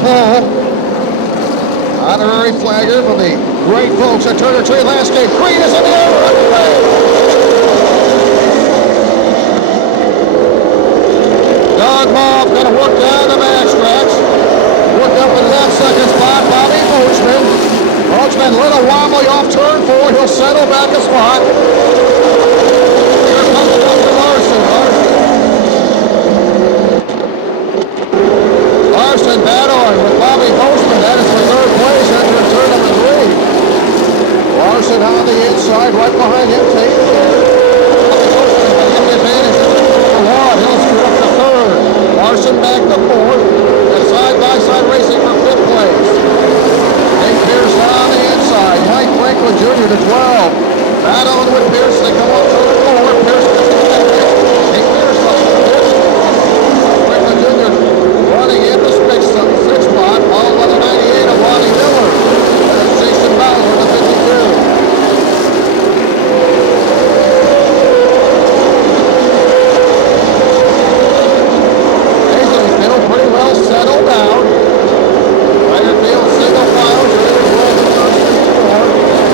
pole. Honorary flagger for the great folks at Turner Tree Landscape. Green is in the air. Doug Moff going to work down the backstretch. Worked up into that second spot. Bobby Boachman. Boachman a little wobbly off turn 4. He'll settle back a spot. Here comes Dr. Larson. Larson battling with Bobby Boachman. That is for third place after turn number 3. Larson on the inside, right behind him, Tate Pierce. Boachman going to get the advantage. He'll screw up to third. Larson back to fourth. And side-by-side racing for fifth place. Tate Pierce on the inside. Mike Franklin Jr. to 12. Battling with Pierce. They come up to the 4. Pierce gets the second. Tate Pierce up to the 5th. Franklin Jr. running in the sixth spot. Followed by the 98 of Lonnie Miller. There's Jason Bowser, the 52. Pretty well settled down. Ryder Field single file.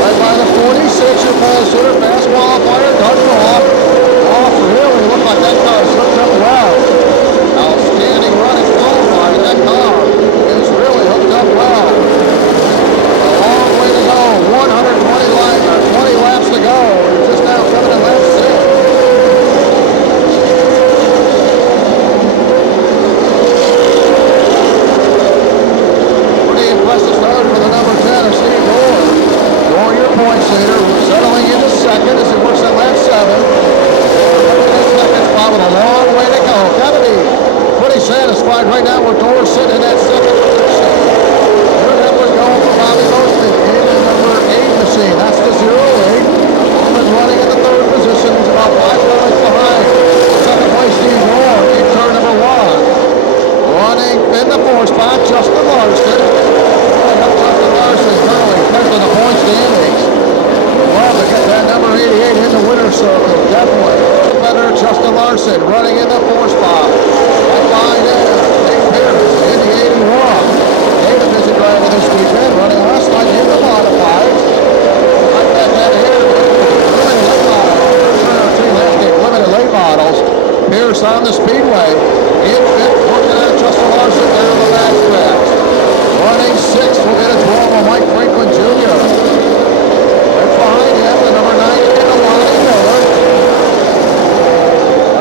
Right by the 46, your pole sitter, fast qualifier, Doug Moff. Moff really looked like that car slipped up well. Outstanding run and qualifying. That car is really hooked up well. A long way to go. 20 laps to go. We're just now coming in lap 6. Impressive start for the number 10 of Steve Dorr. Dorr, your points leader, settling into second as he works at lap 7. Second spot with a long way to go. Got to be pretty satisfied right now with Dorr sitting in that second position. Third number going for Bobby Boachman in the number 8 machine. That's the 08. Bowman running in the third position. He's about 5 points behind. Second place, Steve Dorr in turn number 1. Running in the 4 spot, Justin Larson. Justin Larson currently first in the point standings. Would love to get that number 88 in the winner's circle, definitely. Better Justin Larson running in the 4 spot. Right behind him, Tate Pierce in the 81. Tate a busy driver this weekend, running last night in the modifieds. Right back out here, limited late models. Pierce on the speedway. In fifth, working out Justin Larson down the backstretch. Running 6th, we'll get a 12 on Mike Franklin Jr. Right behind him, the number 98 of Lonnie Miller.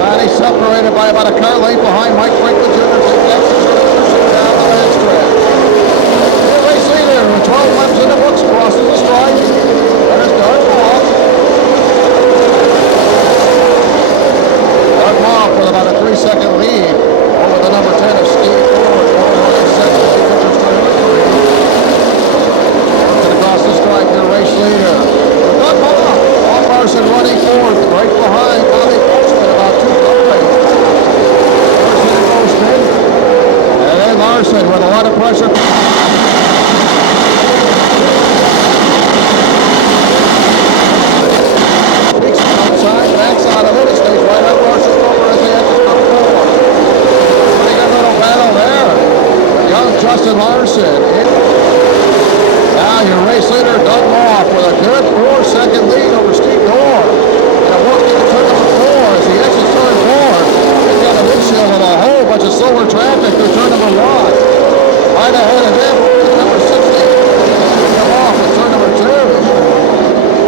And he's separated by about a car length behind Mike Franklin Jr. Down the backstretch. The race leader with 12 laps in the books crosses the stripe. There's Doug Moff. Doug Moff with about a 3-second lead over the number 10 of Steve Ford. Across the stripe, your race leader. Doug Moff. Larson running fourth, right behind Bobby Boachman, about 2 lengths. Larson. And then Larson with a lot of pressure. Outside, backside of it, it stays right up Larson's over as he enters number 4. Pretty good little battle there. Young Justin Larson. Now your race leader, Doug Moff, with a good 4-second lead over Steve Dorr. And working to turn number 4 as he exits turn 4. He's got a windshield with a whole bunch of slower traffic through turn number 1. Right ahead of him, number 60. Come off at turn number 2.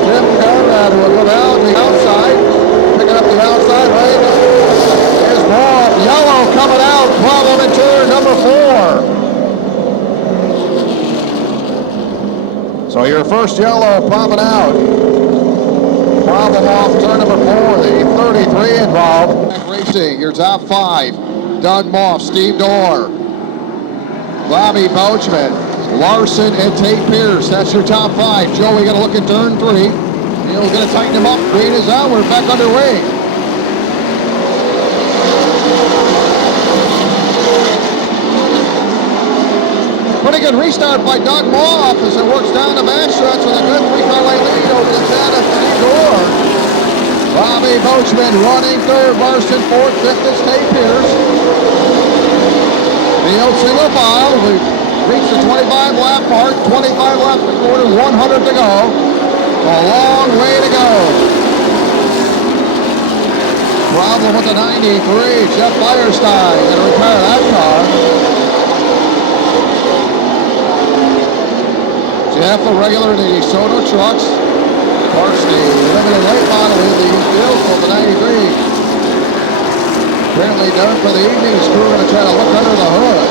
Jim Conrad will go down the outside, picking up the outside lane. There's Moff, yellow coming out, problem in turn number 4. So your first yellow popping out. Problem off turn number 4, the 33 involved. Racing, your top 5. Doug Moff, Steve Dorr, Bobby Boachman, Larson, and Tate Pierce. That's your top 5. Joey going to look at turn 3. Neil's going to tighten him up. Green is out. We're back underway. Pretty good restart by Doug Moff as it works down the backstretch with a good 3-car lane lead over the 10 of Steve Dorr. Bobby Boachman running third, Larson fourth, fifth is Tate Pierce. Field single file. reached the 25 lap mark, 25 laps to quarter, 100 to go. A long way to go. Problem with the 93, Jeff Firestein, going to retire that car. Jeff, a regular in the Desoto trucks. Varsity, limited late model in the vehicle, the 93. Apparently done for the evening. Crew going to try to look under the hood.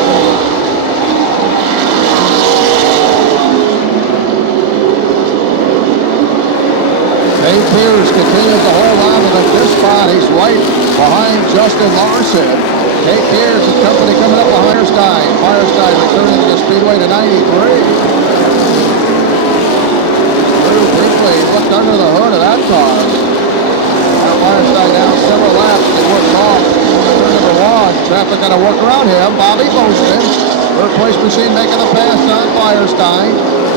Dave Pierce continues to hold on to this spot. He's right behind Justin Larson. Dave Pierce and company coming up behind Firestein. Firestein returning to the Speedway to 93. Drew briefly looked under the hood of that car. Now Firestein down several laps. They worked off. Turn number one. Traffic got to work around him. Bobby Bozeman. Third place machine making the pass on Firestein.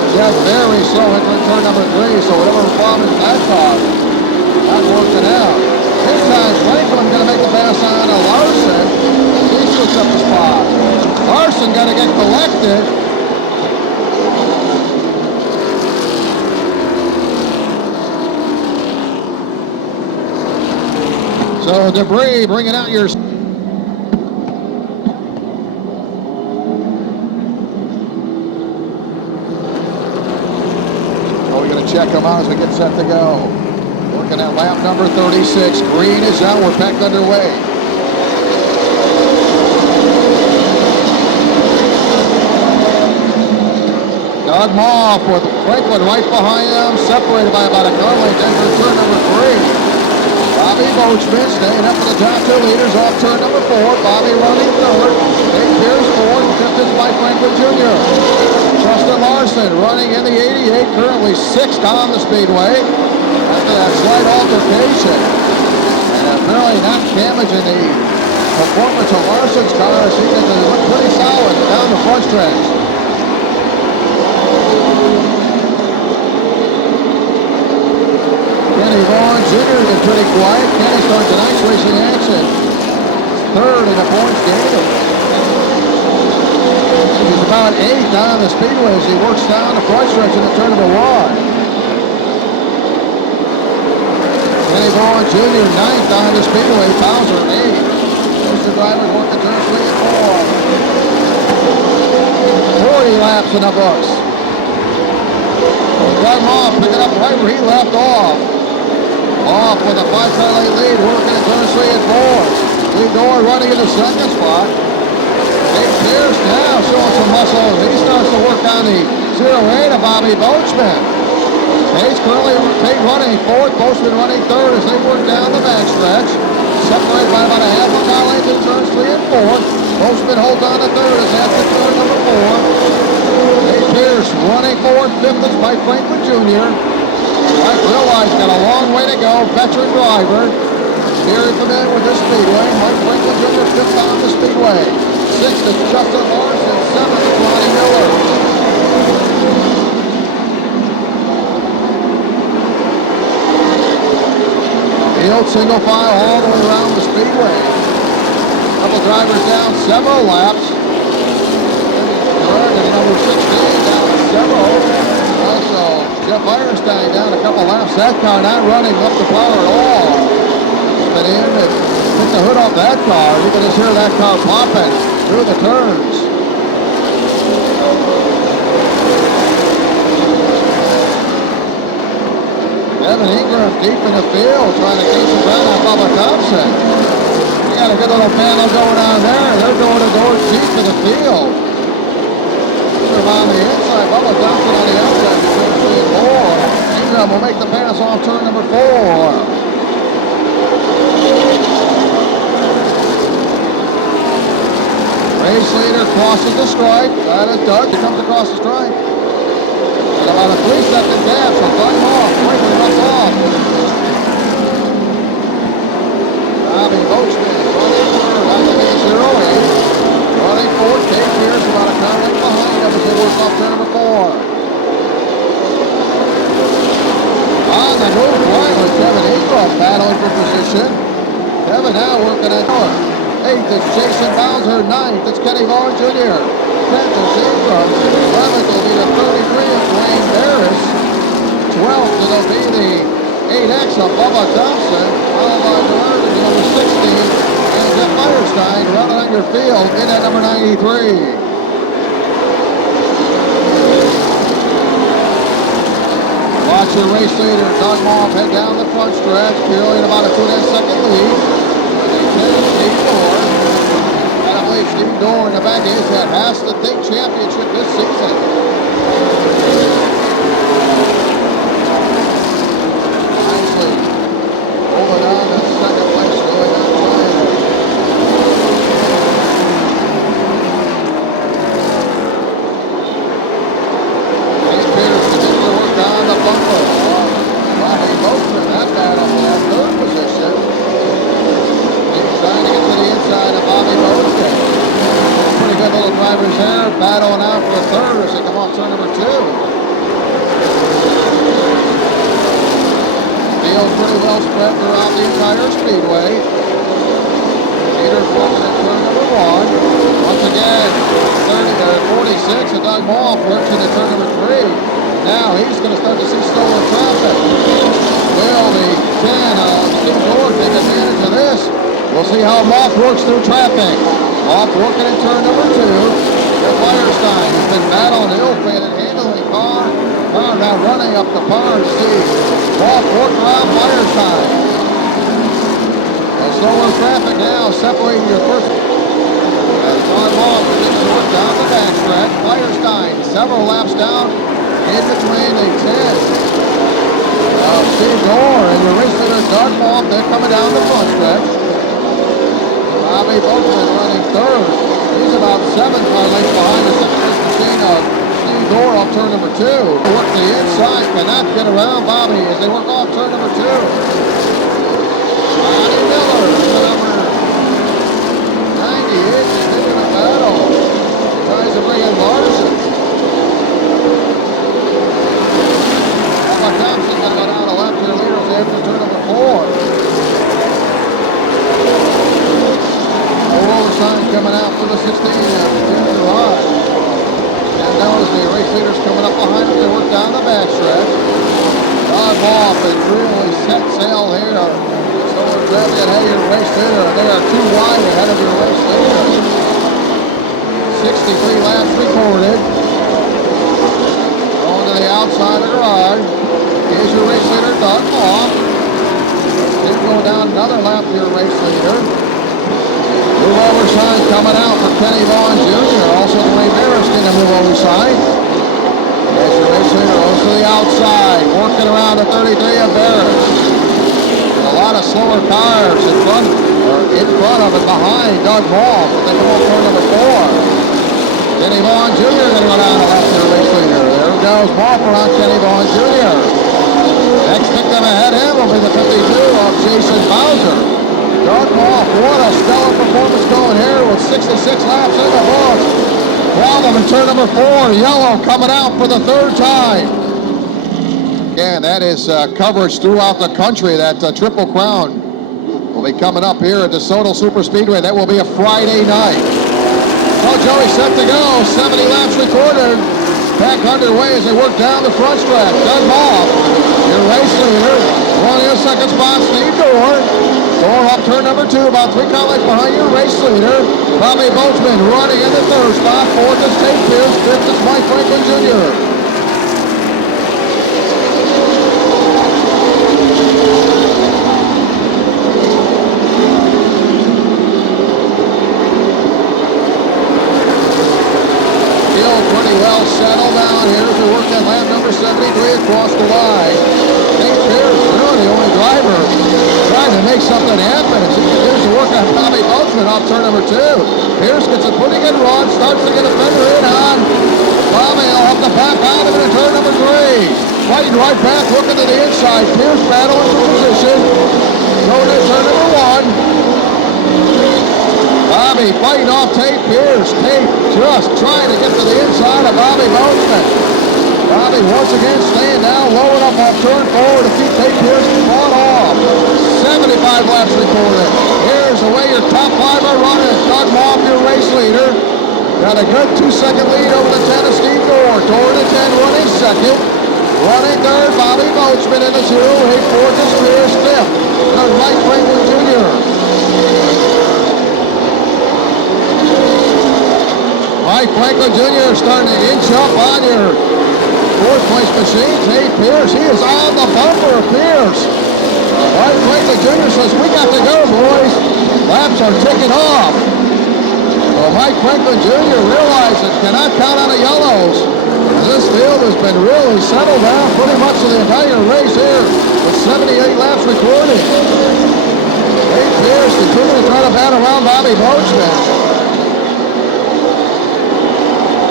Jeff very slow entering turn number three. So whatever problem is that car, not working out. This time Franklin going to make the pass on Larson. He switched up the spot. Larson got to get collected. So Debris bringing out your... Oh, we're going to check them out as we get set to go. Working at lap number 36. Green is out. We're back underway. Doug Moff with Franklin right behind them. Separated by about a car length. Enter turn number three. Bobby Bozeman staying up for the top two leaders off turn number four. Bobby running third. Dave Pierce fourth. Fifth is Mike Franklin Jr. Justin Larson running in the 88. Currently sixth on the Speedway after that slight altercation. And apparently not damaging the performance of Larson's car. He looked pretty solid down the front stretch. Kenny Vaughn Jr. is pretty quiet. Kenny starts a nice racing action. Third in the points game. He's about eighth on the Speedway as he works down the front stretch in the turn number one. Kenny Vaughn Jr. ninth on the Speedway. Bowser eighth. Most of the drivers working turn 3 and 4. 40 laps in the books. Doug Moff picking up right where he left off. Off with a 5-car lane lead, working in turns 3 and 4. Lee Dorr running in the second spot. Dave Pierce now showing some muscle. He starts to work on the 0-8 of Bobby Bozeman. Pace currently running fourth, Bozeman running third as they work down the backstretch. Separated by about a half a car length in turns 3 and 4. Bozeman holds on to third as after turn number 4. Dave Pierce running fourth, fifth is Mike Franklin Jr. Mike realized got a long way to go, veteran driver. Very familiar with this Speedway. Mike Franklin Jr. fifth on the Speedway. Sixth is Justin Larson, seventh is Ronnie Miller. Field single file all the way around the Speedway. Couple drivers down several laps. And number 16 down several. Also, Jeff Firestein down a couple laps. That car not running up the power at all. But in and took the hood off that car. You can just hear that car popping through the turns. Evan Ingram deep in the field trying to keep some ground on Bubba Thompson. We got a good little panel going on there. They're going to door deep in the field. On the inside, Bubba Thompson on the outside between 3 and 4. Ingram will make the pass off turn number 4. Race leader crosses the stripe. That is Doug. He comes across the stripe. And about a 3-second gap, so Doug off. Franklin runs off. Bobby Bozeman running third on the B08. Running fourth, Dave Pierce about a car length behind him as they work off turn number 4. On the move right with Kevin Ingram battling for position. Kevin now working at 8th, it's Jason Bowser. 9th, it's Kenny Vaughn Jr. 10th is Ingram. 11th will be the 33 of Wayne Barris. 12th it'll be the 8X of Bubba Thompson. Followed by Gerard is number 16. And Jeff Firestein running on your field in at number 93. Watch your race leader, Doug Moff, head down the front stretch, carrying about a 2.5-second lead. Steve Dorr. And I believe Steve Dorr in the back is that has the Think Championship this season. Nicely holding on to second place, really not trying. On the bumper. Bobby Boatman, that battle for that third position. He's trying to get to the inside of Bobby Boatman. Pretty good little drivers there, battling out for the third as they come off turn number 2. Field pretty well spread throughout the entire speedway. Peter's working at turn number 1. Once again, 46, and Doug Moff works into turn number 3. Now he's going to start to see stolen traffic. Will the 10 of Steve Dorr take advantage of this? We'll see how Moff works through traffic. Moff working in turn number 2. Jeff Firestein has been battling an ill-fated handling car. Car now running up the par to see Moff work around Firestein. And slower traffic now separating your first. As Don Moff begins to work down the backstretch. Firestein several laps down in between the 10 of Steve Dorr and your race leader Doug Moff. They're coming down the front stretch. Bobby Boatman running third. He's about 7 car lengths behind the second machine of Steve Dorr off turn number 2. Work the inside, cannot get around Bobby as they work off turn number 2. Johnny Miller, number 98, is in a battle. He tries to bring in Larson. Thompson going to go down a left here leaders after turn number 4. Sign coming out for the 16 junior ride. And those the race leaders coming up behind them. They work down the backstretch. Doug Moff is really set sail here. So we're grabbing at your race leader. They are too wide ahead of your race leader. 63 laps recorded. Going to the outside of the garage. Here's your race leader, Doug Moff. Then go down another lap to your race leader. Move over sign coming out for Kenny Vaughn Jr. Also Dwayne Barris getting a move over sign. There's your race leader goes to the outside. Working around the 33 of Barris. And a lot of slower cars in front of and behind Doug Moff. But they come on turn number 4. Kenny Vaughn Jr. going to go down the left to the race leader. There goes Moff around Kenny Vaughn Jr. Next victim ahead of him will be the 52 of Jason Bowser. Doug Moff, what a stellar performance going here with 66 laps in the books. Problem in turn number 4, yellow coming out for the 3rd time. Again, that is coverage throughout the country. That Triple Crown will be coming up here at Desoto Super Speedway. That will be a Friday night. So Joey set to go, 70 laps recorded. Back underway as they work down the front stretch. Doug Moff, your race leader, running in second spot, Steve Dorr. Dorr up turn number 2, about 3 car lengths behind your race leader. Bobby Boatman running in the 3rd spot. 4th is Tate Pierce. 5th is Mike Franklin Jr. Pretty well settled down here as we work that lap number 73 across the line. Tate Pierce, really the only driver trying to make something happen. It's continues to work on Bobby Boatman off turn number 2. Pierce gets a pretty good run, starts to get a fender in on Bobby off the back out of it in turn number 3. Fighting right back, looking to the inside. Pierce battling for position. Going to turn number 1. Bobby fighting off Tate Pierce. Tate just trying to get to the inside of Bobby Boatman. Bobby once again staying down, low enough off turn 4 to keep Tate Pierce brought off. 75 laps recorded. Here's the way your top 5 are running. Doug Moff, your race leader. Got a good 2-second lead over the 10 of Steve Dorr. Dorr to 10 running second. Running third, Bobby Boachman in the 0.8. Fourth is Pierce. Fifth, there's Mike Franklin Jr. Mike Franklin Jr. starting to inch up on your fourth place machine. Tate Pierce, he is on the bumper of Pierce. Mike Franklin Jr. says, we got to go, boys. Laps are ticking off. Well, Mike Franklin Jr. realizes cannot count on the yellows. This field has been really settled down pretty much the entire race here with 78 laps recorded. Tate Pierce continuing to try to bat around Bobby Boachman.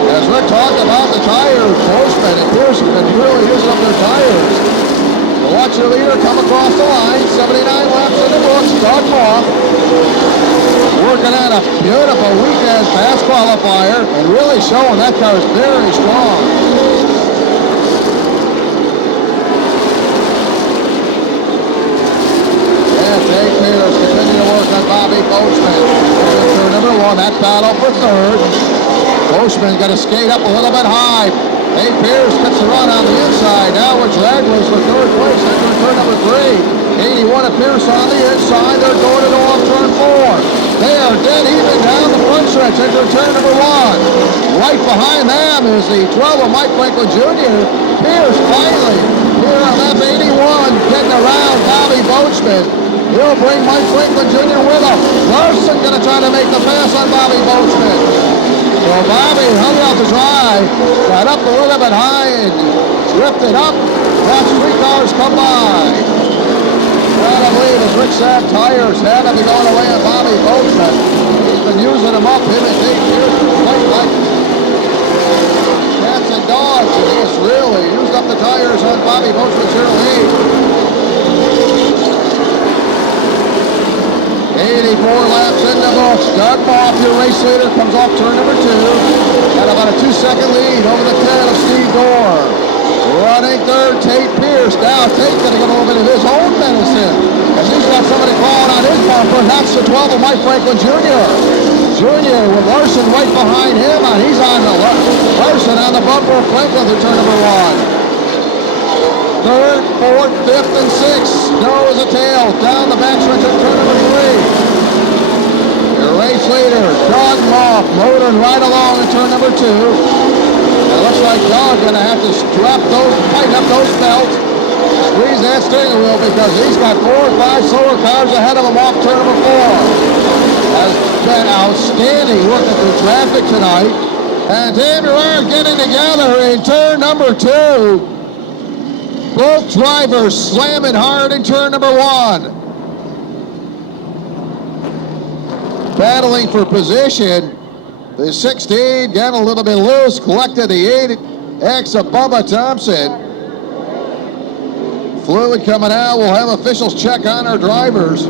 As Rick talked about the tires, Boachman and Pierce have been really using up their tires. So watch your leader come across the line. 79 laps in the books. Doug Moff working on a beautiful weekend fast qualifier and really showing that car is very strong. And Tate Pierce continuing to work on Bobby Boachman. Turn number 1, that battle for third. Boachman's got to skate up a little bit high. Tate Pierce gets the run on the inside. Now we're Dragway for third place. Enter turn number 3. 81 of Pierce on the inside. They're going to go off turn 4. They are dead even down the front stretch. Enter turn number 1. Right behind them is the 12 of Mike Franklin Jr. Pierce finally here on lap 81 getting around Bobby Boachman. He'll bring Mike Franklin Jr. with him. Larson going to try to make the pass on Bobby Boachman. So Bobby hung out to dry, got up a little bit high and drifted up. Watch 3 cars come by. Well, I believe, as Rick said, tires had to be going away on Bobby Boachman. He's been using them up, him and Tate Pierce, quite like cats and dogs, and he's really used up the tires on Bobby Boachman's early lead. 84 laps in the books. Doug Moff, your race leader, comes off turn number 2. Got about a 2-second lead over the 10 of Steve Dorr. Running third, Tate Pierce. Now Tate's going to get a little bit of his own medicine. As he's got somebody crawling on his bumper. That's the 12 of Mike Franklin Jr. Jr. with Larson right behind him. And he's on the Larson on the bumper of Franklin through turn number 1. Third, fourth, fifth, and sixth. Nose a tail. Down the backstretch at turn number 3. Your race leader, Doug Moff, motoring right along in turn number 2. It looks like Doug's going to have to tighten up those belts, squeeze that steering wheel because he's got 4 or 5 slower cars ahead of him off turn number 4. Has been outstanding working through traffic tonight. And Dave Moran getting together in turn number 2. Both drivers slamming hard in turn number 1. Battling for position. The 16 got a little bit loose, collected the 8X of Bubba Thompson. Fluid coming out. We'll have officials check on our drivers.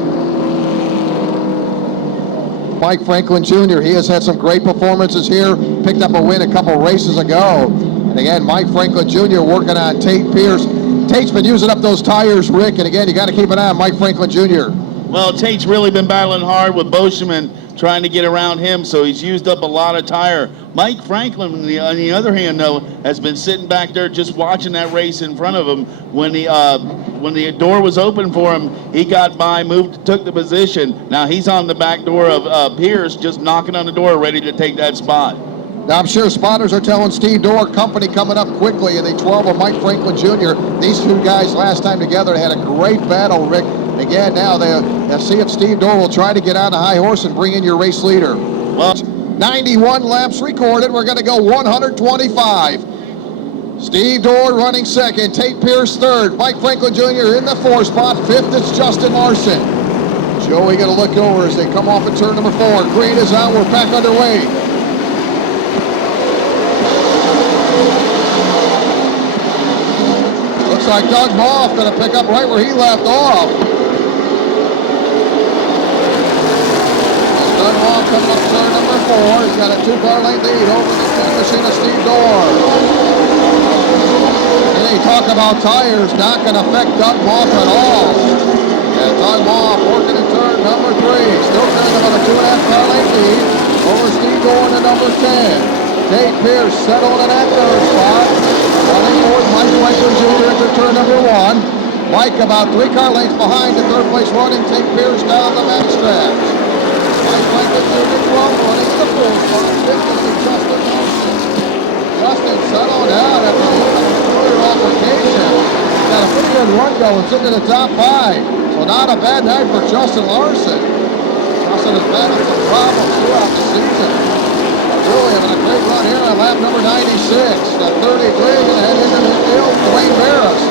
Mike Franklin Jr., he has had some great performances here. Picked up a win a couple races ago. And again, Mike Franklin Jr. working on Tate Pierce. Tate's been using up those tires, Rick, and again, you got to keep an eye on Mike Franklin Jr. Well, Tate's really been battling hard with Boachman trying to get around him, so he's used up a lot of tire. Mike Franklin, on the other hand, though, has been sitting back there just watching that race in front of him. When the door was open for him, he got by, moved, took the position. Now he's on the back door of Pierce, just knocking on the door, ready to take that spot. Now, I'm sure spotters are telling Steve Dorr company coming up quickly in the 12 of Mike Franklin Jr. These 2 guys last time together had a great battle, Rick. And again, now they'll see if Steve Dorr will try to get on a high horse and bring in your race leader. Well, 91 laps recorded. We're going to go 125. Steve Dorr running second. Tate Pierce third. Mike Franklin Jr. in the 4th spot. 5th, it's Justin Larson. Joey going to look over as they come off at turn number 4. Green is out. We're back underway. Looks like Doug Moff going to pick up right where he left off. Doug Moff coming up turn number 4. He's got a 2-car length lead over the 10 machine of Steve Dorr. And they talk about tires, not going to affect Doug Moff at all. And Doug Moff working in turn number 3. Still carrying about a 2.5-car length lead Over Steve going to number 10. Tate Pierce settled in that third spot. Running forward, Mike Franklin Jr. into turn number 1. Mike about 3 car lengths behind the third place running. Tate Pierce down the backstretch. Mike Franklin Jr. 12 running in the full spot. 5th going to be Justin Larson. Justin settled down after a little bit of earlier altercation. Got a pretty good run going, sitting in the top 5. So not a bad night for Justin Larson. Justin has battled some problems throughout the season. Really having a great run here on lap number 96. The 33 going to head into the field, Dwayne Barris.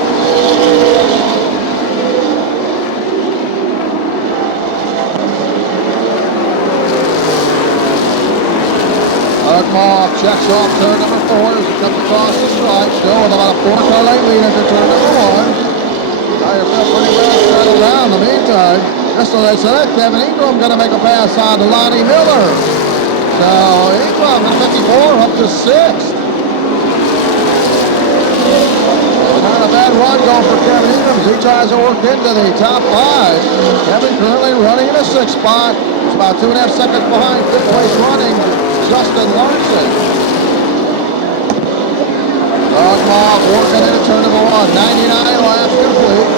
Moff checks off turn number 4 as he comes across the stripe. Still with about a 4-car lane lead into turn number 1. Tire felt pretty well settled down in the meantime. Just so they said, Kevin Ingram going to make a pass on to Lonnie Miller. So Ingram at 54 up to 6th. Not a bad run going for Kevin Ingram as he tries to work into the top 5. Kevin currently running in a 6th spot. It's about 2.5 seconds behind 5th place running Justin Larson. Doug Moff working into turn number 1. 99 laps complete.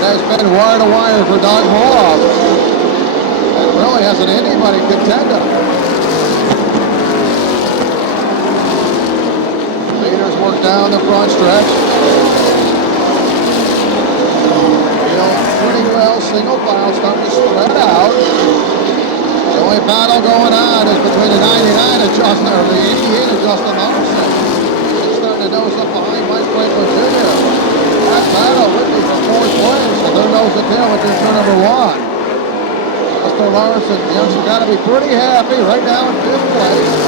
It has been wire to wire for Doug Moff. And really hasn't anybody contend him. Leaders work down the front stretch. Pretty well, single file starting to spread out. The only battle going on is between the 99 and Justin, or the 88 and Justin Larson. He's starting to nose up behind Mike Franklin Jr. That battle would be for 4th place, so they're nose to tail with their turn number 1. Justin Larson, the youngster got to be pretty happy right now in 5th place.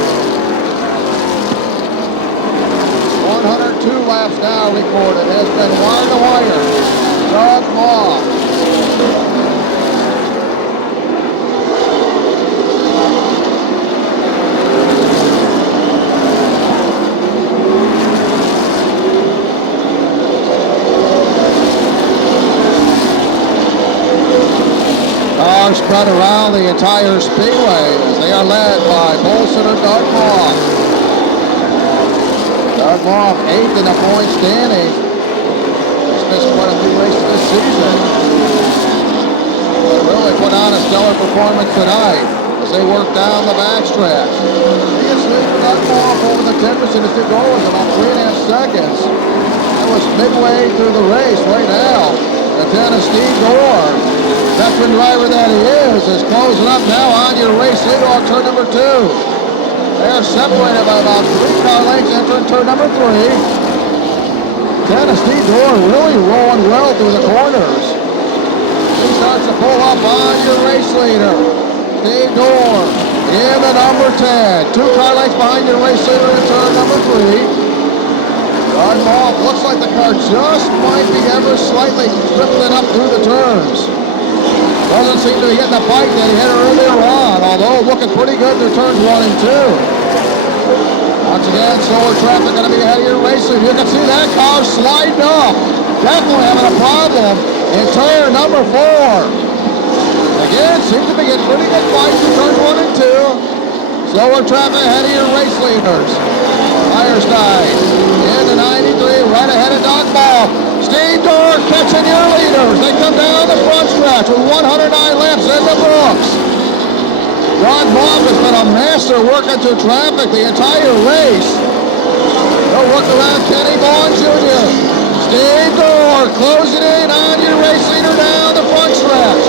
102 laps now recorded. Has been wire to wire. Doug Moff. Cars spread around the entire speedway as they are led by pole sitter Doug Moff. Doug Moff 8th in the point standings. Missed quite a few races this season. But really put on a stellar performance tonight as they work down the backstretch. Biggest lead for Doug Moff over the 10% as they go is about 3.5 seconds. That was midway through the race right now. The 10 of Steve Gore, veteran driver that he is closing up now on your race leader on turn number 2. They're separated by about 3 car lengths entering turn number 3. Tennessee Door really rolling well through the corners. He starts to pull up on your race leader. Steve Door in the number 10. 2 car lengths behind your race leader in turn number 3. Doug Moff looks like the car just might be ever slightly tripling up through the turns. Doesn't seem to be hitting the bike that he hit earlier on, although looking pretty good through turns 1 and 2. Once again, slower traffic going to be ahead of your race leader. You can see that car sliding up. Definitely having a problem in turn number 4. Again, seems to be getting pretty good fights in turns 1 and 2. Slower traffic ahead of your race leaders. Firestein into 93, right ahead of Doug Moff. Steve Door catching your leaders. They come down the front stretch with 109 laps in the books. Doug Moff has been a master working through traffic the entire race. They'll work around Kenny Vaughn Jr. Steve Door closing in on your race leader down the front stretch.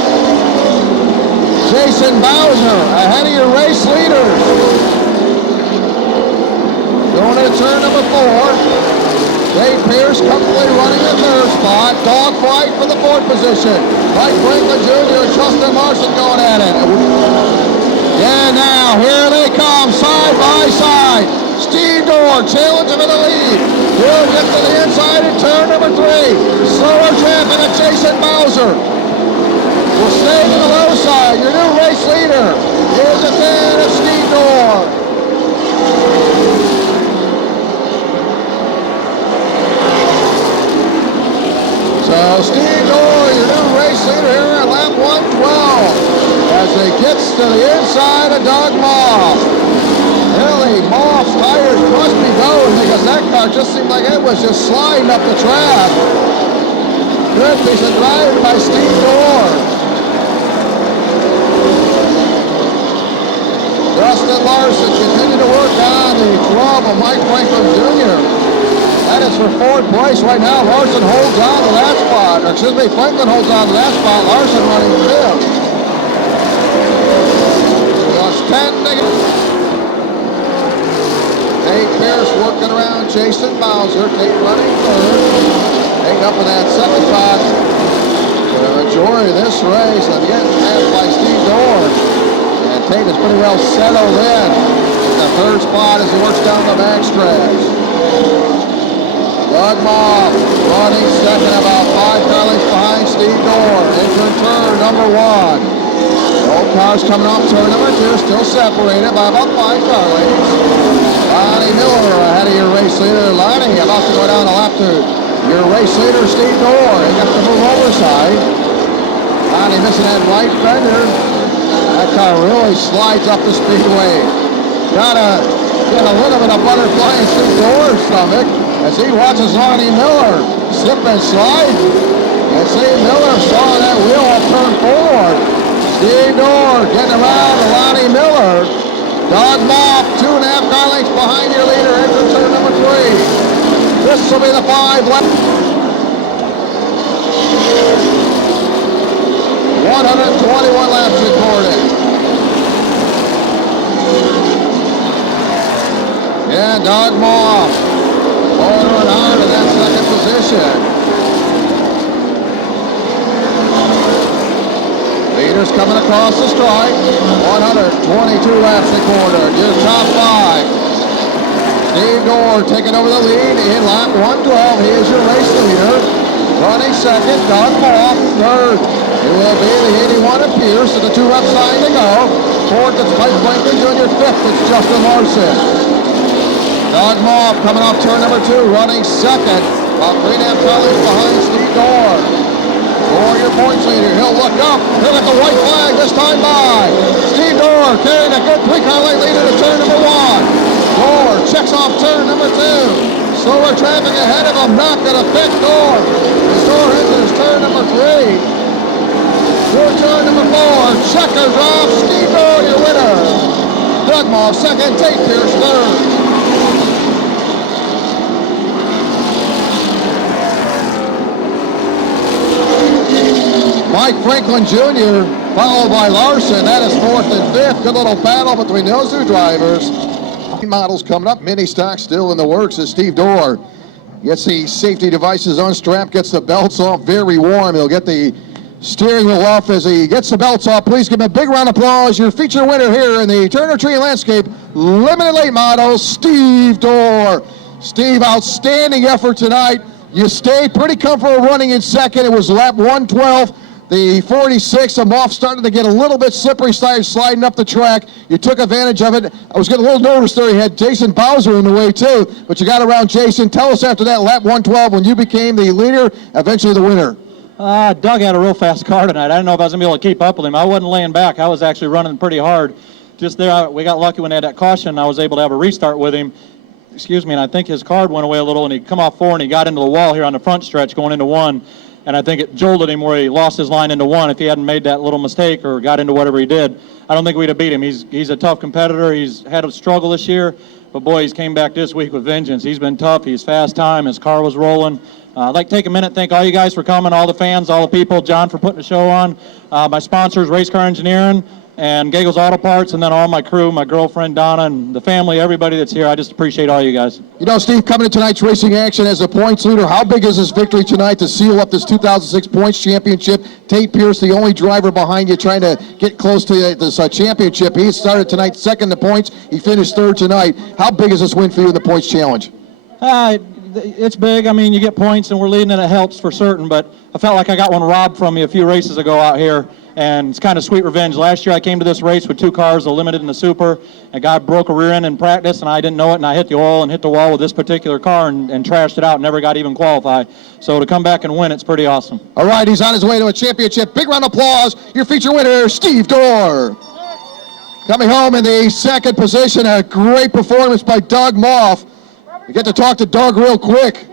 Jason Bowser ahead of your race leaders. Going into turn number 4. Dave Pierce comfortably running the 3rd spot. Dogfight for the 4th position. Mike Franklin Jr. and Justin Larson going at it. And now, here they come, side by side. Steve Door challenging for the lead. He'll get to the inside in turn number 3. Slower traffic at Jason Bowser. Will stay to the low side. Your new race leader is the 10 of Steve Door. So Steve Door, your new race leader here at lap 112. as he gets to the inside of Doug Moss. Billy Moss' tires must be going because that car just seemed like it was just sliding up the track. Good piece of driving by Steve Dorr. Justin Larson continuing to work on the 12 of Mike Franklin Jr. That is for fourth place right now. Larson holds on to that spot. Or excuse me, Franklin holds on to that spot. Larson running fifth. Just 10 negative. Tate Pierce working around Jason Bowser. Tate running third. Tate up in that second spot. For the majority of this race, and getting passed by Steve Dorr. And Tate is pretty well settled in the third spot as he works down the backstretch. Doug Moss running second, about 5 car lengths behind Steve Dorr. Into turn number 1. Both cars coming off turn number 2, still separated by about 5 car lengths. Lonnie Miller ahead of your race leader. Lonnie about to go down the lap to your race leader, Steve Dorr. He got to move overside. Lonnie missing that right fender. That car really slides up the speedway. Gotta get a little bit of butterfly in Steve Dorr's stomach as he watches Lonnie Miller slip and slide. And Steve Miller saw that wheel off turn 4. Steve Dorr getting around to Lonnie Miller. Doug Moss, 2.5 car lengths behind your leader, enter turn number 3. This will be the 5 lap. 121 laps recorded. Yeah, Doug Moss holding on in that second position. Leaders coming across the stripe. 122 laps recorded. Your top 5. Steve Dorr taking over the lead in lap 112. He is your race leader. Running second, Doug Moss. Third, it will be the 81 of Pierce at the 2 lap sign to go. Fourth, it's Mike Franklin Jr. Fifth, it's Justin Larson. Doug Moss coming off turn number 2, running second. About 3.5 car lengths behind Steve Dorr. For your points leader, he'll look up. He'll get the white flag this time by. Steve Dorr carrying a good 3 car length lead into turn number 1. Dorr checks off turn number 2. Slower traffic ahead of him, not going to fit Dorr. As Dorr enters turn number 3. Through turn number 4, checkers off. Steve Dorr, your winner. Doug Moss second, Tate Pierce third. Mike Franklin Jr. followed by Larson. That is 4th and 5th. Good little battle between those 2 drivers. Models coming up. Mini stock still in the works as Steve Dorr gets the safety devices unstrapped, gets the belts off. Very warm. He'll get the steering wheel off as he gets the belts off. Please give him a big round of applause. Your feature winner here in the Turner Tree Landscape Limited Late Models, Steve Dorr. Steve, outstanding effort tonight. You stayed pretty comfortable running in second. It was lap 112. The 46, I'm off, starting to get a little bit slippery, started sliding up the track. You took advantage of it. I was getting a little nervous there. You had Jason Bowser in the way too, but you got around Jason. Tell us after that lap 112 when you became the leader, eventually the winner. Doug had a real fast car tonight. I didn't know if I was going to be able to keep up with him. I wasn't laying back. I was actually running pretty hard. Just there, we got lucky when they had that caution. I was able to have a restart with him. Excuse me, and I think his card went away a little, and he come off 4 and he got into the wall here on the front stretch going into 1. And I think it jolted him where he lost his line into 1. If he hadn't made that little mistake or got into whatever he did, I don't think we'd have beat him. He's a tough competitor. He's had a struggle this year, but boy, he's came back this week with vengeance. He's been tough. He's fast time. His car was rolling. I'd like to take a minute and thank all you guys for coming, all the fans, all the people, John for putting the show on, my sponsors, Race Car Engineering, and Gagel's Auto Parts, and then all my crew, my girlfriend Donna, and the family, everybody that's here. I just appreciate all you guys. You know, Steve, coming to tonight's racing action as a points leader, how big is this victory tonight to seal up this 2006 points championship? Tate Pierce, the only driver behind you, trying to get close to this championship. He started tonight second in points. He finished third tonight. How big is this win for you in the points challenge? It's big. I mean, you get points and we're leading and it helps for certain, but I felt like I got one robbed from me a few races ago out here. and it's kind of sweet revenge. Last year I came to this race with 2 cars, the limited and the super. A guy broke a rear end in practice, and I didn't know it, and I hit the oil and hit the wall with this particular car and trashed it out and never got even qualified. So to come back and win, it's pretty awesome. All right, he's on his way to a championship. Big round of applause. Your feature winner, Steve Dorr. Coming home in the second position, a great performance by Doug Moff. We get to talk to Doug real quick.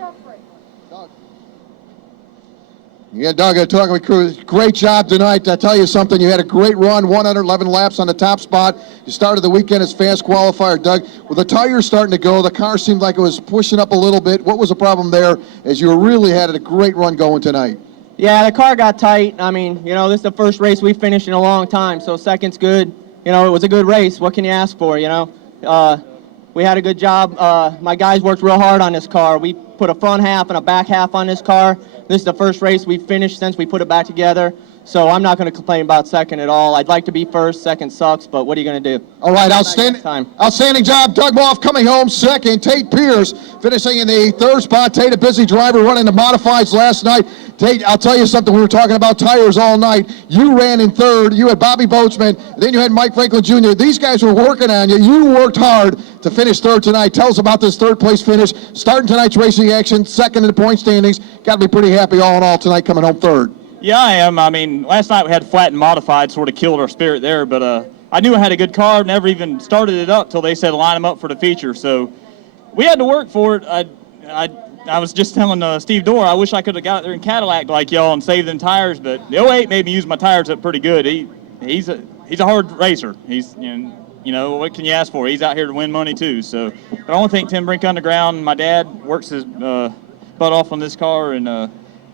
Yeah, Doug, talking with crew. Great job tonight. I tell you something, you had a great run, 111 laps on the top spot. You started the weekend as fast qualifier, Doug. With the tires starting to go, the car seemed like it was pushing up a little bit. What was the problem there as you really had a great run going tonight? Yeah, the car got tight. I mean, you know, this is the first race we finished in a long time, so second's good. You know, it was a good race. What can you ask for, you know? We had a good job. My guys worked real hard on this car. We put a front half and a back half on this car. This is the first race we've finished since we put it back together. So I'm not going to complain about second at all. I'd like to be first. Second sucks, but what are you going to do? All right, outstanding job. Doug Moff coming home second. Tate Pierce finishing in the third spot. Tate, a busy driver, running the modifieds last night. Tate, I'll tell you something. We were talking about tires all night. You ran in third. You had Bobby Boatsman. Then you had Mike Franklin Jr. These guys were working on you. You worked hard to finish third tonight. Tell us about this third place finish. Starting tonight's racing action, second in the point standings. Got to be pretty happy all in all tonight coming home third. Yeah, I am. I mean, last night we had flat and modified, sort of killed our spirit there, but I knew I had a good car, never even started it up till they said line them up for the feature, so we had to work for it. I was just telling Steve Dorr, I wish I could have got there in Cadillac like y'all and saved them tires, but the 08 made me use my tires up pretty good. He's a hard racer. He's, you know, what can you ask for? He's out here to win money too, so but I only think Tim Brink Underground, my dad works his butt off on this car, and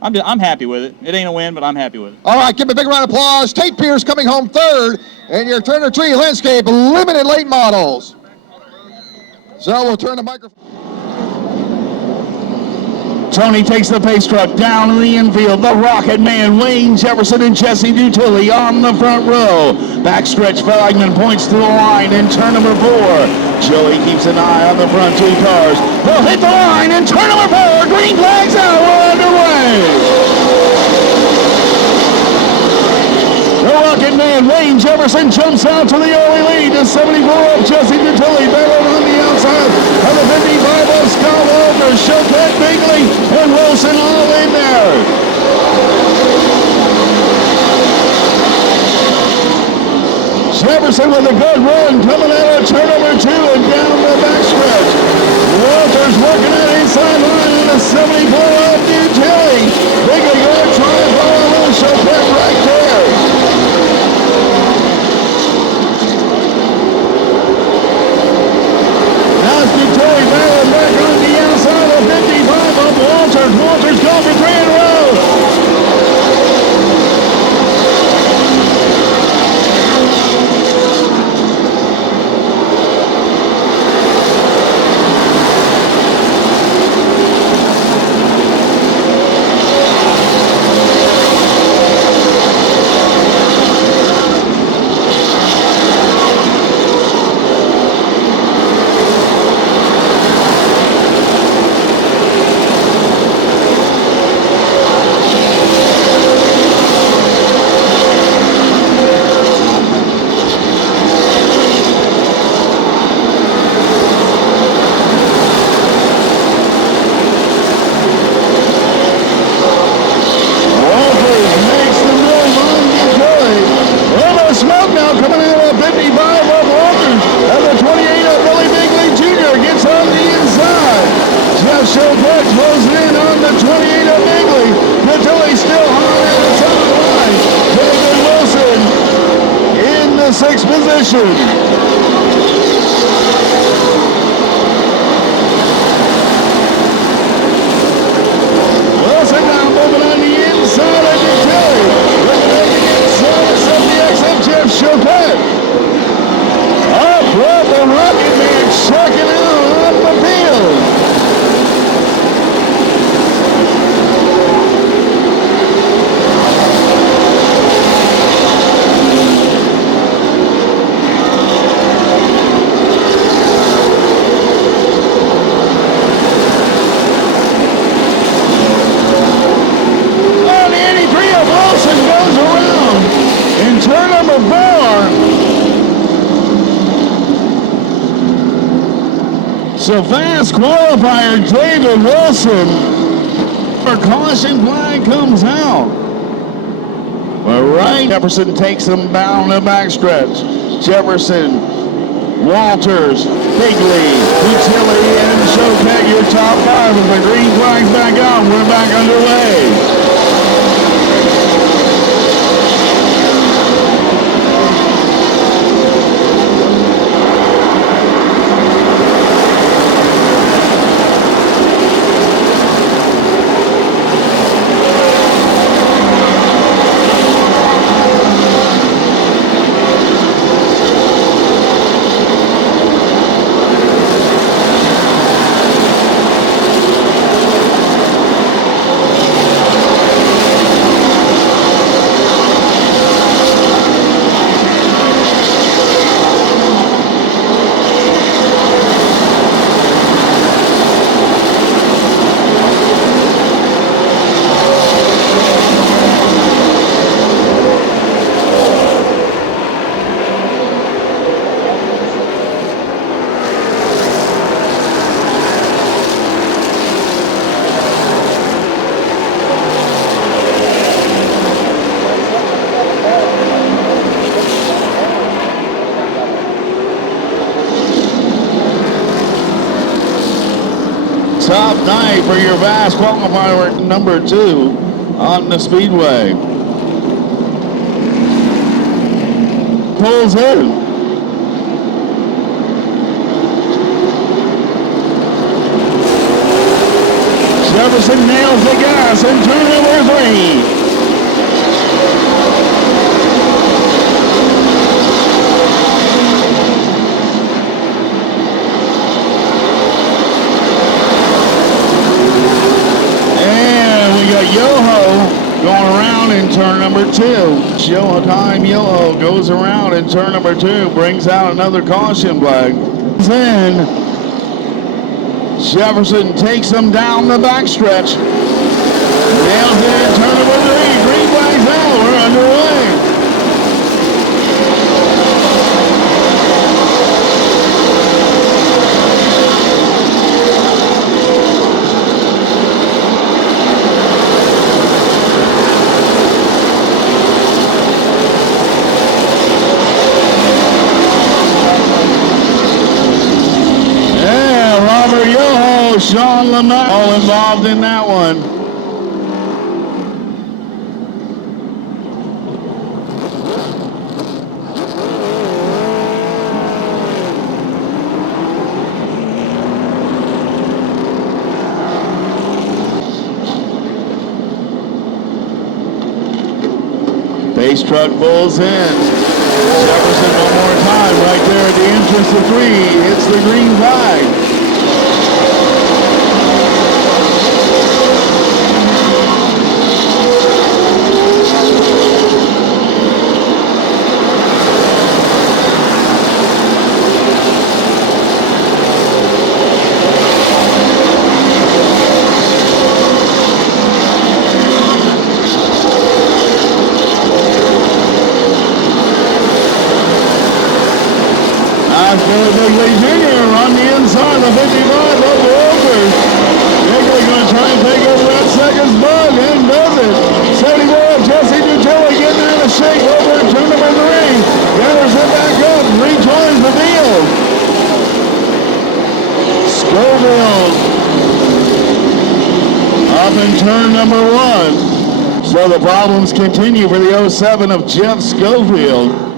I'm happy with it. It ain't a win, but I'm happy with it. All right, give him a big round of applause. Tate Pierce coming home third in your Turner Tree Landscape Limited Late Models. So we'll turn the microphone. Tony takes the pace truck down in the infield. The Rocket Man, Wayne Jefferson and Jesse Dutilli on the front row. Backstretch Flagman points to the line in turn number 4. Joey keeps an eye on the front 2 cars. They'll hit the line in turn number 4. Green flags out. We're underway. The Rocket Man, Wayne Jefferson jumps out to the early lead. The 74 of Jesse Dutilli battling on the outside of the 55 of Scott Walter, Choquette, Bingley, and Wilson all in there. Jefferson with a good run coming out of turn number 2 and down the backstretch. Walters working that inside line on the 74 of Dutilli. Bingley going to try and follow along Choquette right there. Dutilli battling back on the outside of 55 of Walters. Walters going for 3 in a row. Sixth position. Wilson now moving on the inside of Dutilli. Looking at the inside of the XF Jeff Choquette. Up front, the Rocket Man checking out on the field. turn number 4. So fast qualifier David Wilson. Our caution flag comes out. All right, Jefferson takes them down the backstretch. Jefferson, Walters, Bigley, Utility, and Showtech, your top 5 with the green flags back on. We're back underway. Top 9 for your fast qualifier number 2 on the Speedway. Pulls in. Jefferson nails the gas in turn number 3. Yoho going around in turn number 2. Showtime Yoho goes around in turn number 2, brings out another caution flag. Then Jefferson takes them down the backstretch. Nails it in turn number 3. Green flags out. We're underway. Sean Lamar all involved in that one. Base truck pulls in. Jefferson one more time right there at the entrance to 3. Hits the green flag. Bigley Jr. on the inside of the 55 of Walters. Bigley going to try and take over that second spot and does it. 71, Jesse Utility getting out of shape over in turn number 3. Gathers it back up, rejoins the field. Schofield up in turn number 1. So the problems continue for the 07 of Jeff Schofield.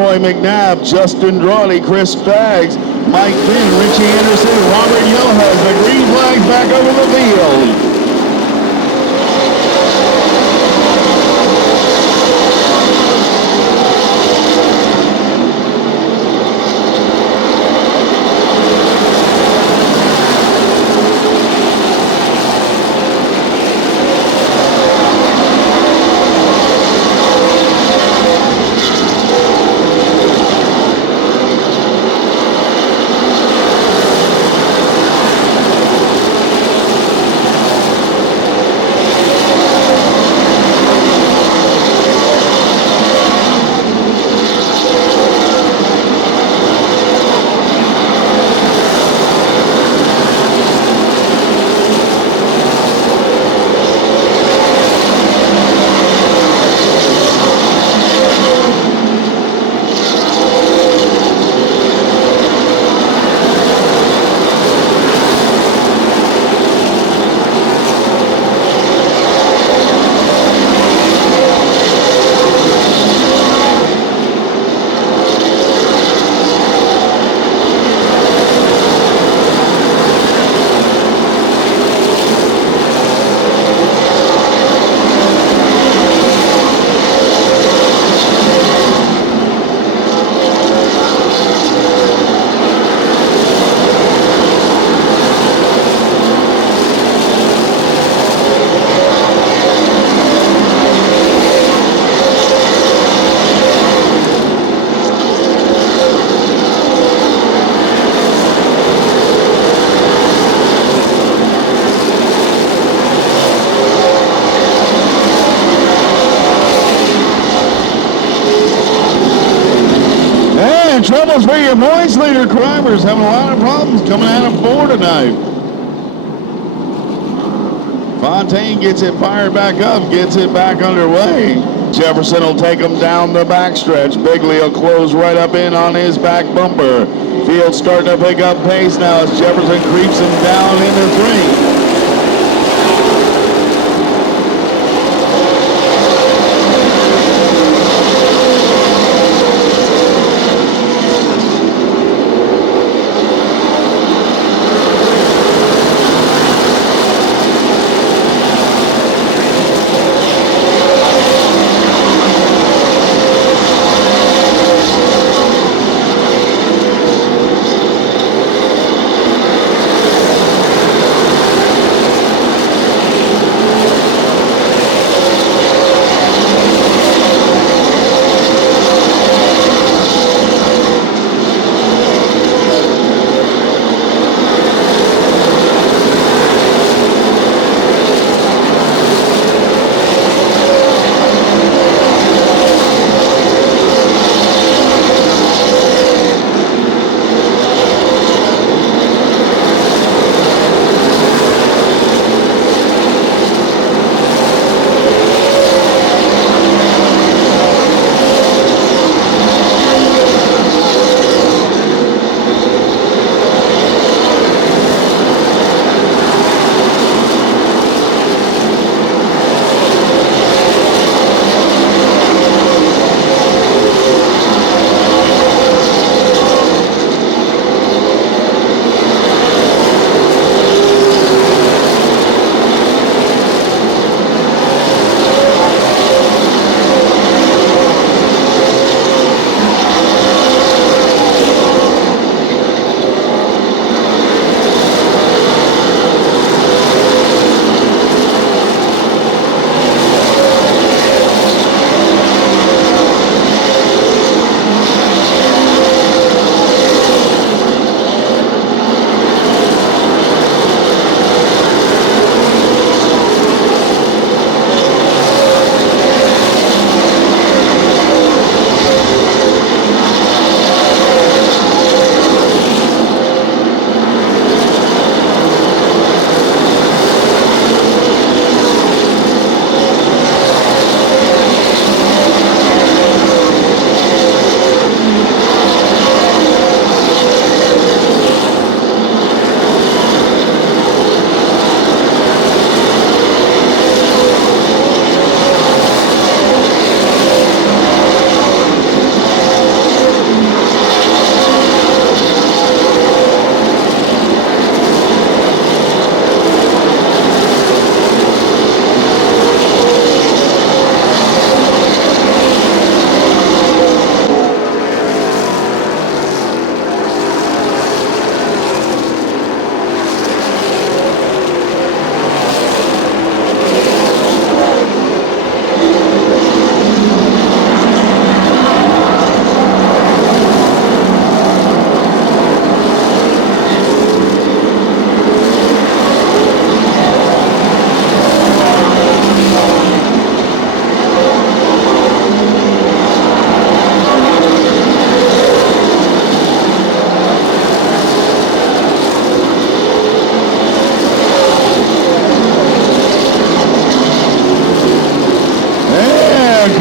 Roy McNabb, Justin Drawley, Chris Baggs, Mike Finn, Richie Anderson, Robert Yoho. The green flags back over the field. Troubles for your points leader. Drivers having a lot of problems coming out of 4 tonight. Fontaine gets it fired back up, gets it back underway. Jefferson will take him down the backstretch. Bigley will close right up in on his back bumper. Field starting to pick up pace now as Jefferson creeps him down into 3.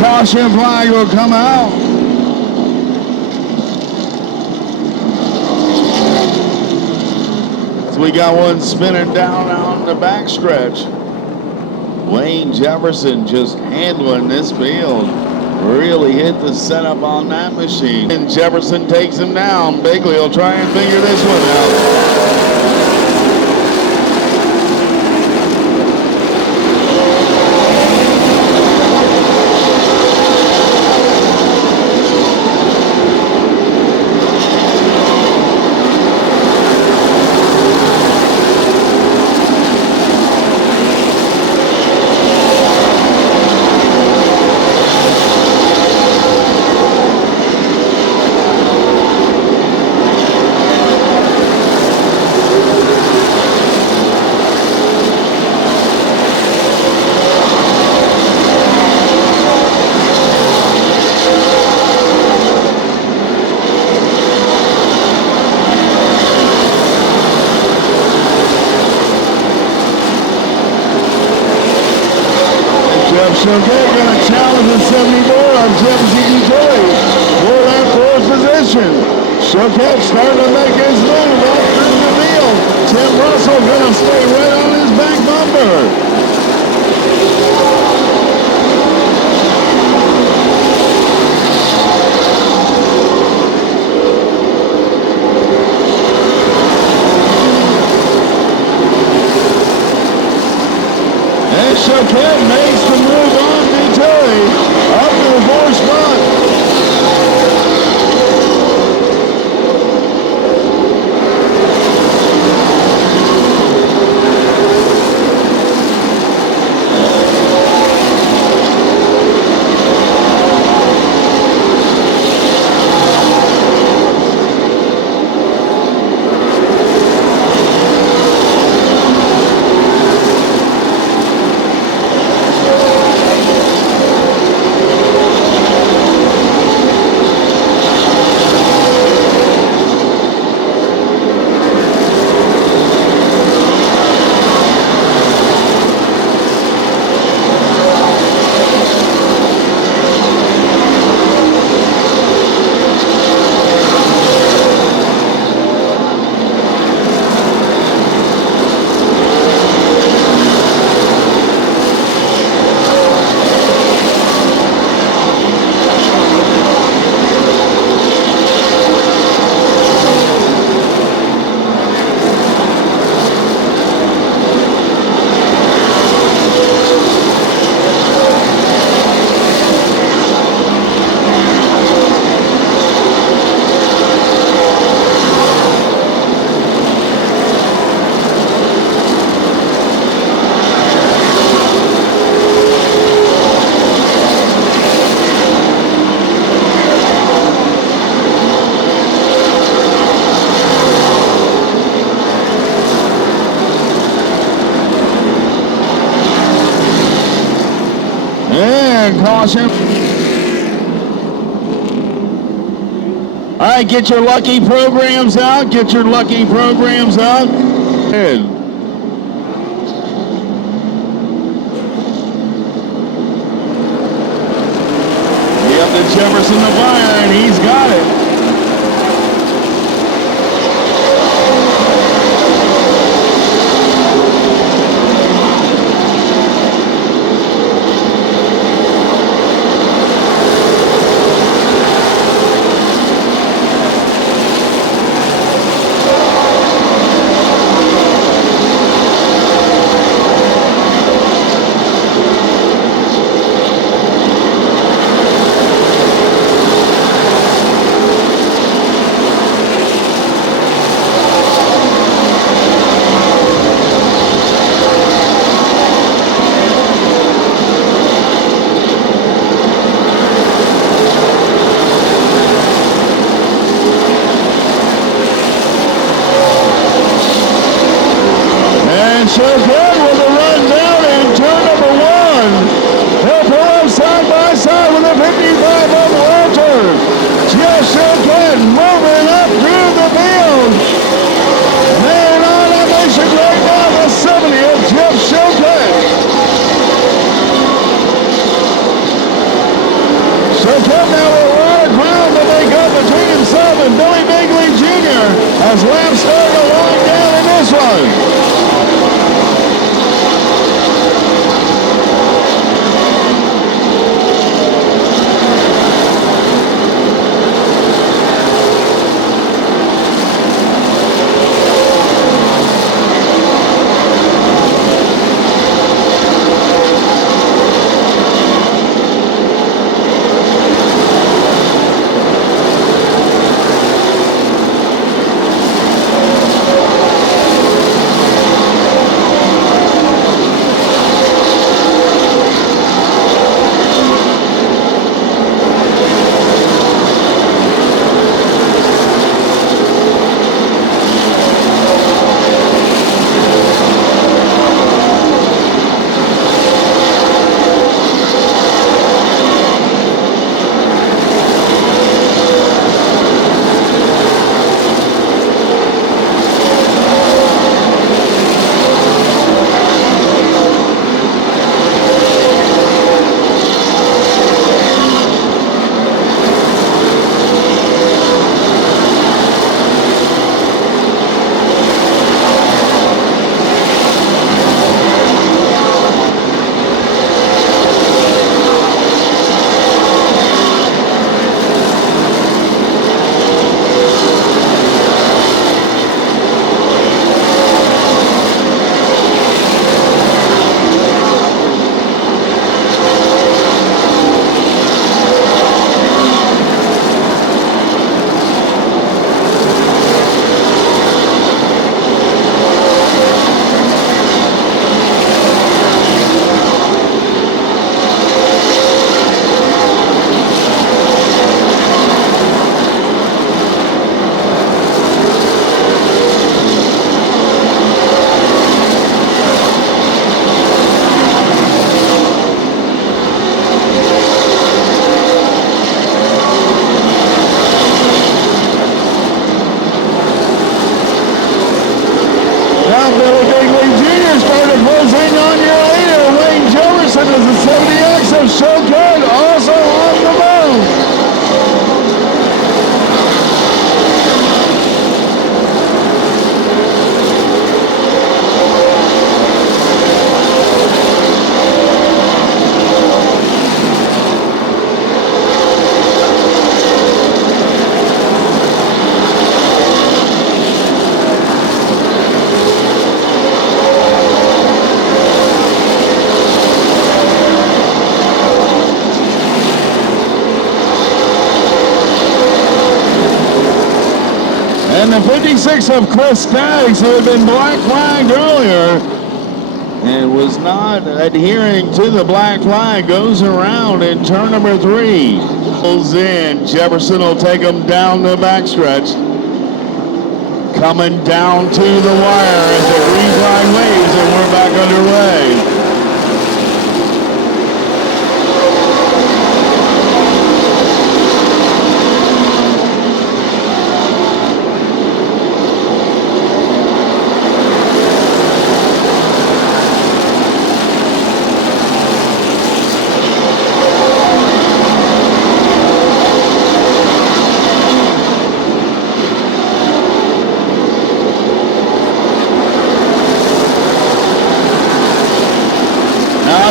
Caution flag will come out. So we got one spinning down on the backstretch. Wayne Jefferson just handling this field. Really hit the setup on that machine. And Jefferson takes him down. Bigley will try and figure this one out. Jeff Choquette going to challenge the 74 on Jim Ziggy for that fourth position. Choquette starting to make his move up through the field. Tim Russell going to stay right on his back bumper. And Choquette makes the move on Vittori up to the fourth spot. Caution. All right, get your lucky programs out. Get your lucky programs out. Good. Be up to Jefferson the Fire, and he's got it. Choquette with a run down in turn number one. They'll pull up side by side with a 55 on the Walter. Jeff Choquette moving up through the field. Man on a mission right now, the 70 of Jeff Choquette. Choquette now with a lot of ground to make up between himself and Billy Bigley Jr. as laps start to wind down in this one. of Showcat also on the move. And the 56 of Chris Skaggs, who had been black flagged earlier and was not adhering to the black flag, goes around in turn number 3. Pulls in. Jefferson will take him down the backstretch. Coming down to the wire as the green flag waves, and we're back underway.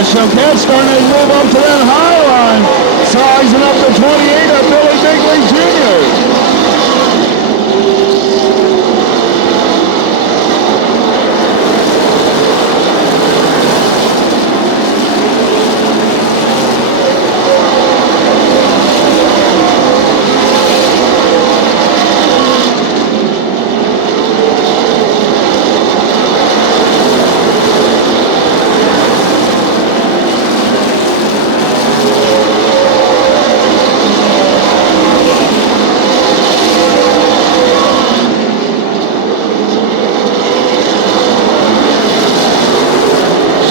Showcat starting to move up to that high line. Sizing up the 28 of Billy Bigley Jr.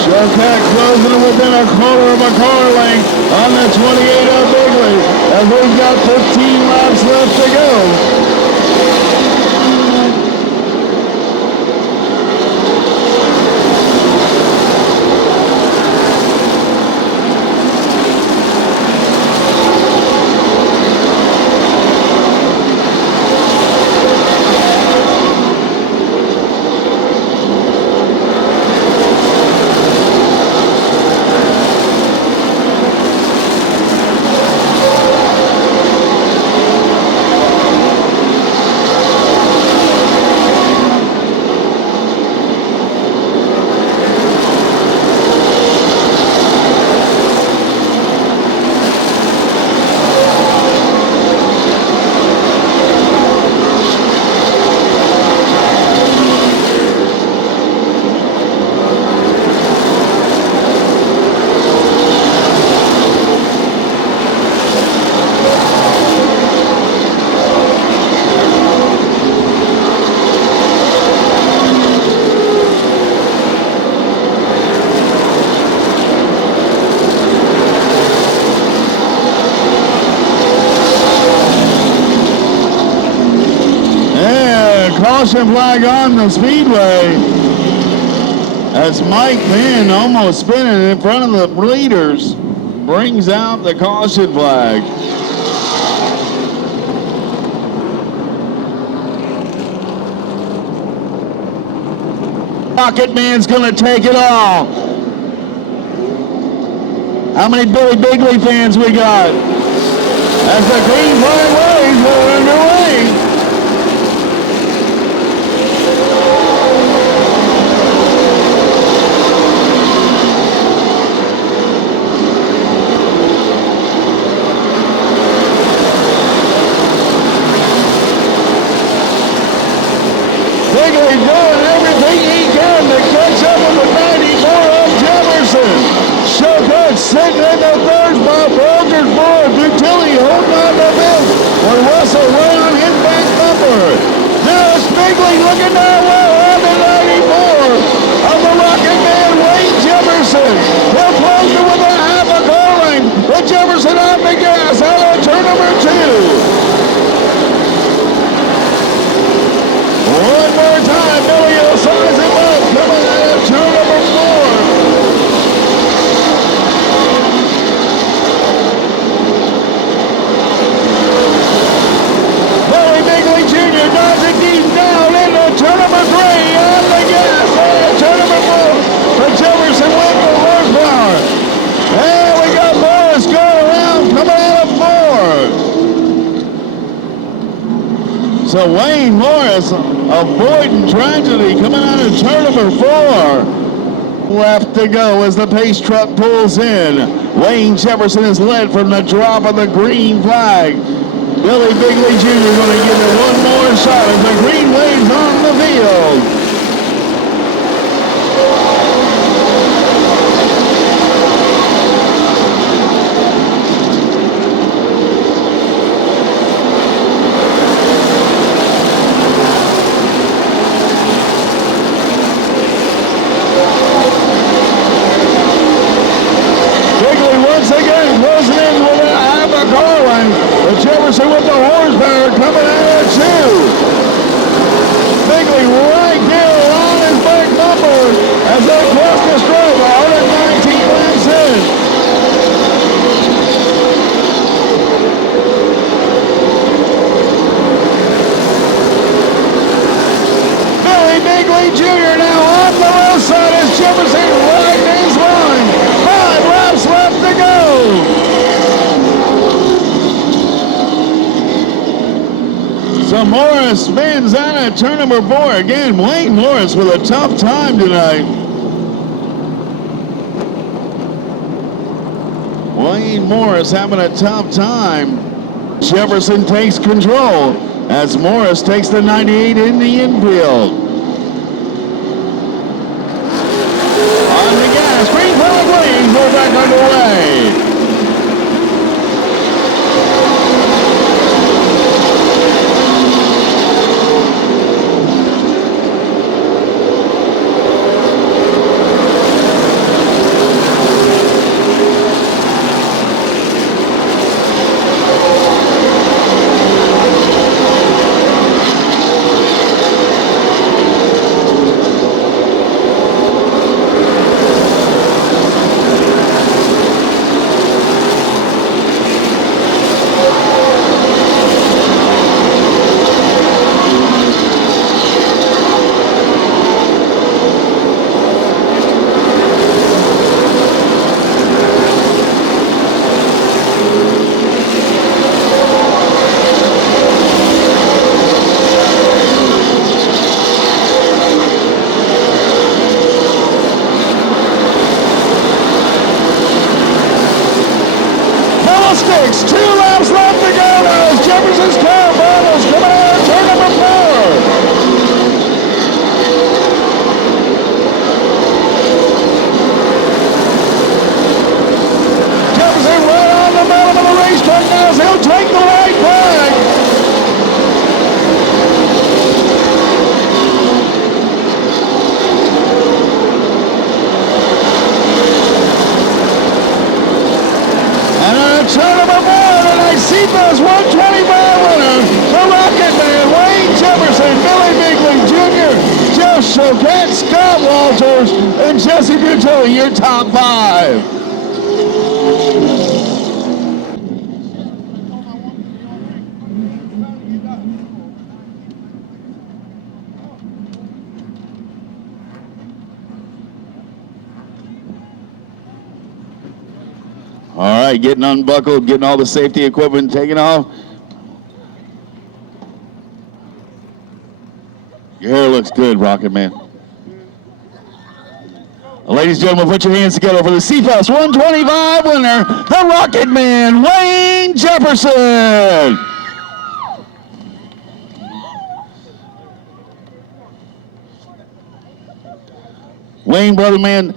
Showcat closing within a quarter of a car length on the 28 of Bigley, and we've got 15 laps left to go. Caution flag on the speedway as Mike Penn, almost spinning in front of the leaders, brings out the caution flag. Rocket Man's gonna take it all. How many Billy Bigley fans we got? As the green flag waves, we're underway. Bigley doing everything he can to catch up with the 94 of Jefferson. Showcat sitting in the third spot. Walker's board. Dutilli holding on to this. When Russell right on his back bumper. There's Bigley looking that way on the 94 of the Rocket Man, Wade Jefferson. They're closing with a half a car length. With Jefferson on the gas out of turn number 2. One more time, Billy will size him up, coming out of turn number 4. So Wayne Morris avoiding tragedy coming out of turn number 4. Left to go as the pace truck pulls in. Wayne Jefferson is led from the drop of the green flag. Billy Bigley Jr. going to give it one more shot as the green waves on the field. Jefferson with the horsepower coming out of 2. Bigley right there on his back bumper as they cross the stroke, 119 laps in. Billy Bigley Jr. now on the low side as Jefferson right in his line. 5 laps left to go. So Morris spins out at turn number 4. Again, Wayne Morris with a tough time tonight. Wayne Morris having a tough time. Jefferson takes control as Morris takes the 98 in the infield. On the gas, green flag waves, we're back underway. seafest 125 winner, the Rocket Man, Wayne Jefferson, Billy Bigley Jr., Jeff Choquette, Scott Walters, and Jesse Butelli, your top 5. All right, getting unbuckled, getting all the safety equipment taken off. Your hair looks good, Rocket Man. Ladies and gentlemen, put your hands together for the seafest 125 winner, the Rocket Man, Wayne Jefferson. Wayne, brother man,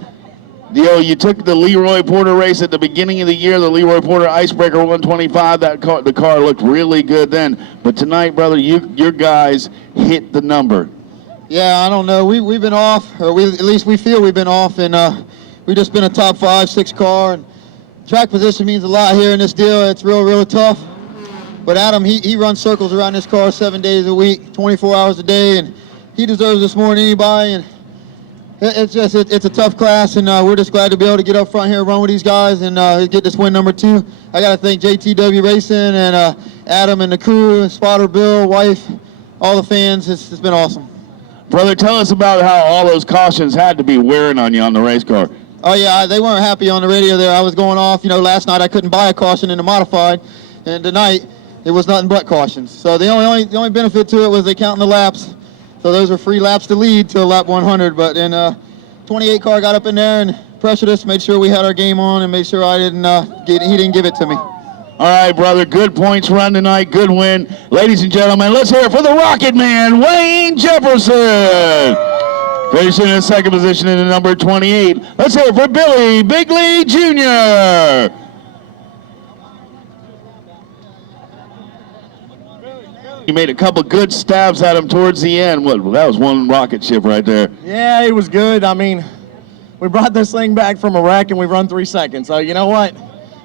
you took the Leroy Porter race at the beginning of the year, the Leroy Porter Icebreaker 125. The car looked really good then. But tonight, brother, your guys hit the number. Yeah, I don't know. We've been off, or at least we feel we've been off, and we've just been a top 5, 6 car. And track position means a lot here in this deal. It's real tough. But Adam, he runs circles around this car 7 days a week, 24 hours a day, and he deserves this more than anybody. And it's a tough class, and we're just glad to be able to get up front here and run with these guys and get this win number 2. I got to thank JTW Racing and Adam and the crew, Spotter Bill, wife, all the fans. It's been awesome. Brother, tell us about how all those cautions had to be wearing on you on the race car. Oh, yeah, they weren't happy on the radio there. I was going off. Last night I couldn't buy a caution in the modified, and tonight it was nothing but cautions. So the only benefit to it was they counting the laps. So those were free laps to lead till lap 100. But then 28 car got up in there and pressured us, made sure we had our game on, and made sure I didn't he didn't give it to me. All right, brother, good points run tonight, good win. Ladies and gentlemen, let's hear it for the Rocket Man, Wayne Jefferson. Finishing in second position in the number 28. Let's hear it for Billy Bigley Jr. He made a couple good stabs at him towards the end. Well, that was one rocket ship right there. Yeah, it was good. I mean, we brought this thing back from a wreck and we've run 3 seconds. So you know what?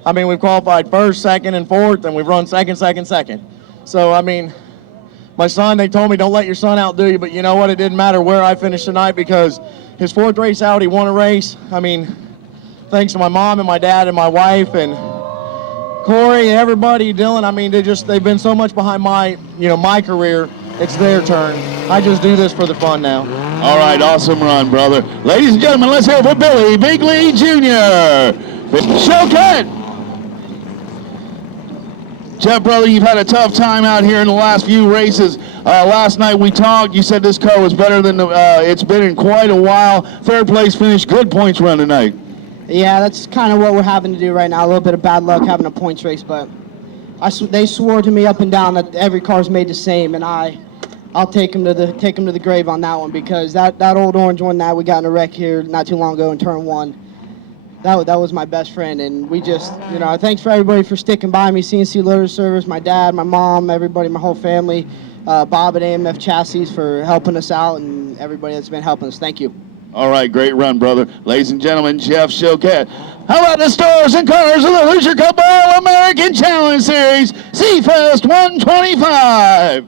I mean, we've qualified first, second, and fourth, and we've run second. So, I mean, my son, they told me don't let your son outdo you, but you know what? It didn't matter where I finished tonight because his 4th race out, he won a race. I mean, thanks to my mom and my dad and my wife and Corey and everybody, Dylan, I mean, they've been so much behind my career. It's their turn. I just do this for the fun now. All right, awesome run, brother. Ladies and gentlemen, let's hear it for Billy Bigley Jr. Show cut. Jeff, brother, you've had a tough time out here in the last few races. Last night we talked. You said this car was better than it's been in quite a while. 3rd place finish, good points run tonight. Yeah, that's kind of what we're having to do right now. A little bit of bad luck having a points race, but they swore to me up and down that every car's made the same, and I'll take them to the grave on that one because that old orange one that we got in a wreck here not too long ago in turn 1. That was my best friend, and we just, thanks for everybody for sticking by me, CNC Loader Service, my dad, my mom, everybody, my whole family, Bob at AMF Chassis for helping us out, and everybody that's been helping us. Thank you. All right, great run, brother. Ladies and gentlemen, Jeff Choquette. How about the stars and cars of the Hoosier Cup All-American Challenge Series, Seafest 125?